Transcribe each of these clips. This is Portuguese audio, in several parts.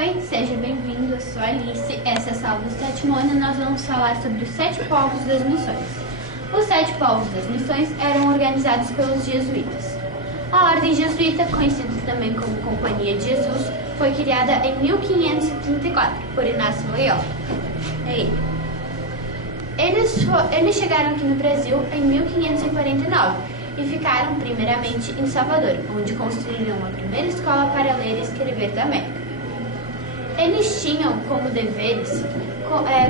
Oi, seja bem-vindo, eu sou a Alice, essa é a sala do sétimo ano e nós vamos falar sobre os 7 povos das missões. Os 7 povos das missões eram organizados pelos jesuítas. A Ordem Jesuíta, conhecida também como Companhia de Jesus, foi criada em 1534 por Inácio Loyola. É ele. Eles chegaram aqui no Brasil em 1549 e ficaram primeiramente em Salvador, onde construíram a primeira escola para ler e escrever da América. Eles tinham como deveres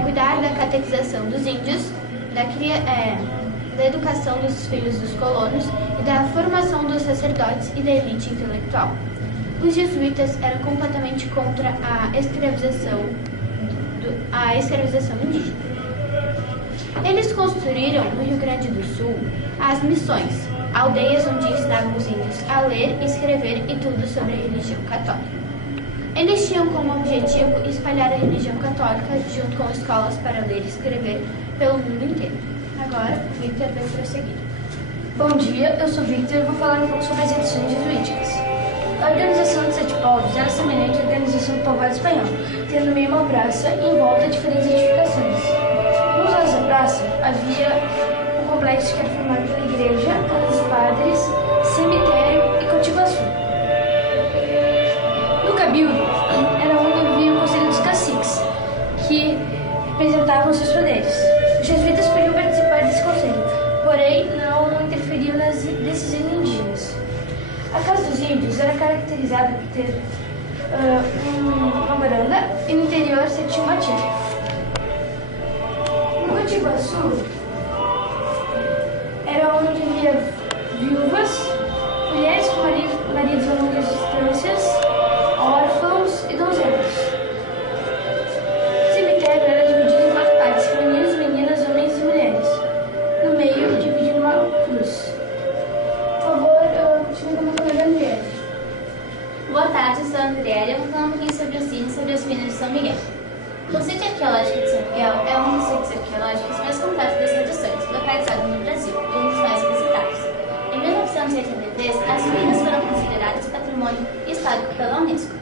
cuidar da catequização dos índios, da educação dos filhos dos colonos e da formação dos sacerdotes e da elite intelectual. Os jesuítas eram completamente contra a escravização indígena. Eles construíram no Rio Grande do Sul as missões, aldeias onde ensinavam os índios a ler, escrever e tudo sobre a religião católica. Eles tinham como objetivo espalhar a religião católica junto com escolas para ler e escrever pelo mundo inteiro. Agora, Victor vai prosseguir. Bom dia, eu sou Victor e vou falar um pouco sobre as edições jesuíticas. A organização dos 7 povos era semelhante à organização do povoado espanhol, tendo no meio uma praça e em volta diferentes edificações. Nos lados da praça havia um complexo que era formado pela igreja, casa dos padres, cemitério e cultivação. No cabildo era onde vivia o conselho dos caciques, que representavam seus poderes. Os jesuítas podiam participar desse conselho, porém não interferiam nas decisões indígenas. A casa dos índios era caracterizada por ter uma varanda e no interior se tinha uma tina. No Cotiguaçu era onde vivia viúvas, mulheres com maridos a longas distâncias, órfãos e donzelas. O cemitério era dividido em 4 partes: meninos, meninas, homens e mulheres. No meio, dividido uma cruz. Por favor, continue como colega André. Boa tarde, eu sou a Andréia. Vou falar um pouquinho sobre o sítio e sobre as minas de São Miguel. O sítio arqueológico de São Miguel é um dos sítios arqueológicos mais completos das reduções, localizado no Brasil e um dos mais visitados. Em 1983, as ruínas foram consideradas patrimônio histórico pela Unesco.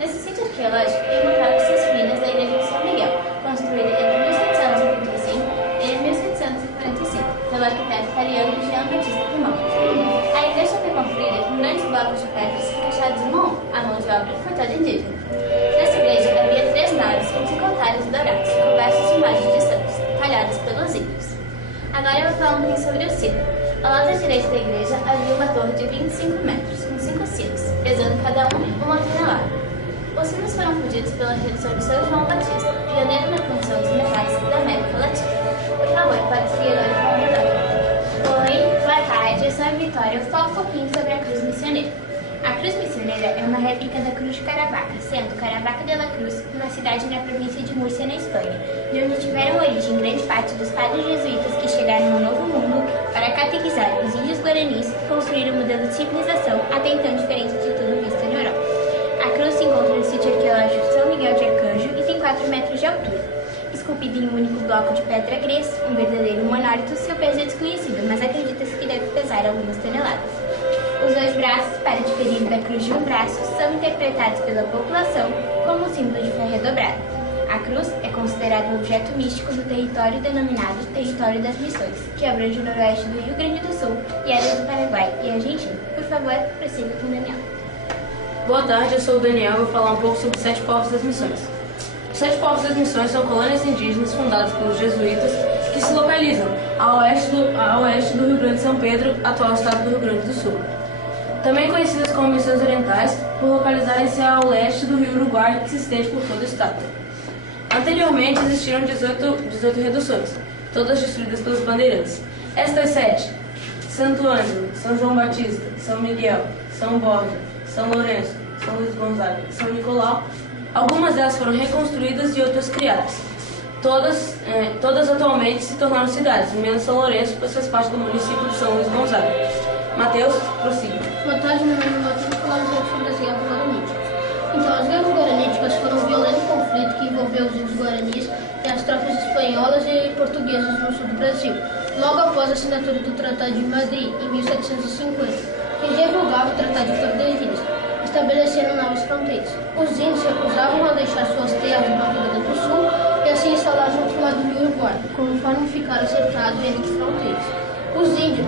Nesse sítio arqueológico encontraram-se as ruínas da igreja de São Miguel, construída entre 1735 e 1745 pelo arquiteto italiano Jean Battista Primão. A igreja foi construída com grandes blocos de pedras encaixados uma a mão de obra foi toda indígena. Nessa igreja havia 3 naves com 5 altares dourados, cobertos de imagens de santos, talhadas pelos índios. Agora eu vou falar um pouquinho sobre o sino. Ao lado direito da igreja havia uma torre de 25 metros, com 5 sinos, pesando cada um uma tonelada. Os sinos foram fundidos pela redução de São João Batista, pioneiro na função dos metais da América Latina. Por favor, pode seguir agora com a verdade. Oi, boa tarde, eu sou a Vitória. Eu falo um pouquinho sobre a cruz missioneira. A cruz missioneira é uma réplica da cruz de Caravaca, sendo Caravaca de la Cruz uma cidade na província de Múrcia, na Espanha, de onde tiveram origem grande parte dos padres jesuítas que chegaram ao Novo Mundo para catequizar os índios guaranis e construir um modelo de civilização até então diferente de tudo visto na Europa. A cruz se encontra no sítio arqueológico São Miguel de Arcanjo e tem 4 metros de altura. Esculpida em um único bloco de pedra grés, um verdadeiro monólito, seu peso é desconhecido, mas acredita-se que deve pesar algumas toneladas. Os 2 braços, para diferir da cruz de um braço, são interpretados pela população como um símbolo de fé redobrada. A cruz é considerada um objeto místico do território denominado Território das Missões, que abrange o noroeste do Rio Grande do Sul e áreas do Paraguai e Argentina. Por favor, prossiga com Daniel. Boa tarde, eu sou o Daniel e vou falar um pouco sobre os 7 povos das missões. Os 7 povos das missões são colônias indígenas fundadas pelos jesuítas que se localizam a oeste do Rio Grande de São Pedro, atual estado do Rio Grande do Sul. Também conhecidas como Missões Orientais, por localizarem-se ao leste do rio Uruguai, que se estende por todo o estado. Anteriormente existiram 18 reduções, todas destruídas pelos bandeirantes. Estas 7, Santo Ângelo, São João Batista, São Miguel, São Borja, São Lourenço, São Luís Gonzaga e São Nicolau, algumas delas foram reconstruídas e outras criadas. Todas atualmente se tornaram cidades, menos São Lourenço, pois faz parte do município de São Luís Gonzaga. Mateus, prossiga. Boa tarde, meu nome é Matheus, vou falar sobre as guerras guaraníticas. Então, as guerras guaraníticas foram um violento conflito que envolveu os índios guaranis e as tropas espanholas e portuguesas no sul do Brasil, logo após a assinatura do Tratado de Madrid, em 1750, que revogava o Tratado de Tordesilhas. As estabelecendo novas fronteiras. Os índios recusavam a deixar suas terras no Rio Grande do Sul e assim instalaram do outro lado do Rio Uruguai, conforme ficaram acertados entre fronteiras. Os índios,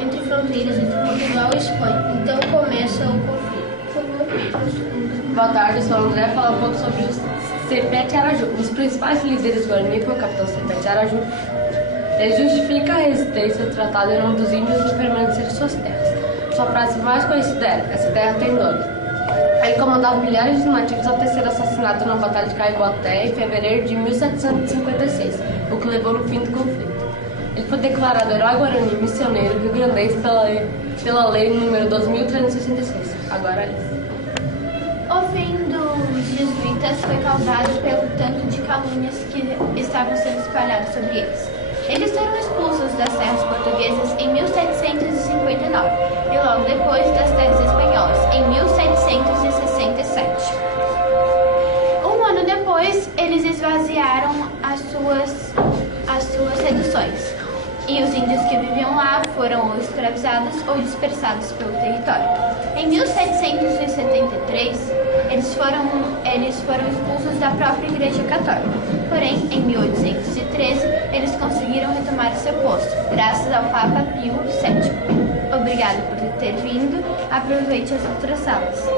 entre fronteiras entre Portugal e Espanha. Então começa o conflito. Boa tarde, eu sou o André, falar um pouco sobre o Cepete Araju. Os principais líderes Guarani, como o capitão Cepete Araju, ele justifica a resistência ao tratado em nome dos índios de permanecer em suas terras. Sua frase mais conhecida era: essa terra tem dono. Ele comandava milhares de nativos até ser assassinado na Batalha de Caiboté em fevereiro de 1756, o que levou no fim do conflito. Ele foi declarado herói guarani missioneiro rio-grandense pela lei número 2.366. Agora é isso. O fim dos jesuítas foi causado pelo tanto de calúnias que estavam sendo espalhadas sobre eles. Eles foram expulsos das terras portuguesas em 1759 e logo depois das terras espanholas, em 1767. Um ano depois, eles esvaziaram as suas reduções. E os índios que viviam lá foram ou escravizados ou dispersados pelo território. Em 1773, eles foram expulsos da própria Igreja Católica. Porém, em 1813, eles conseguiram retomar o seu posto, graças ao Papa Pio VII. Obrigado por ter vindo. Aproveite as outras salas.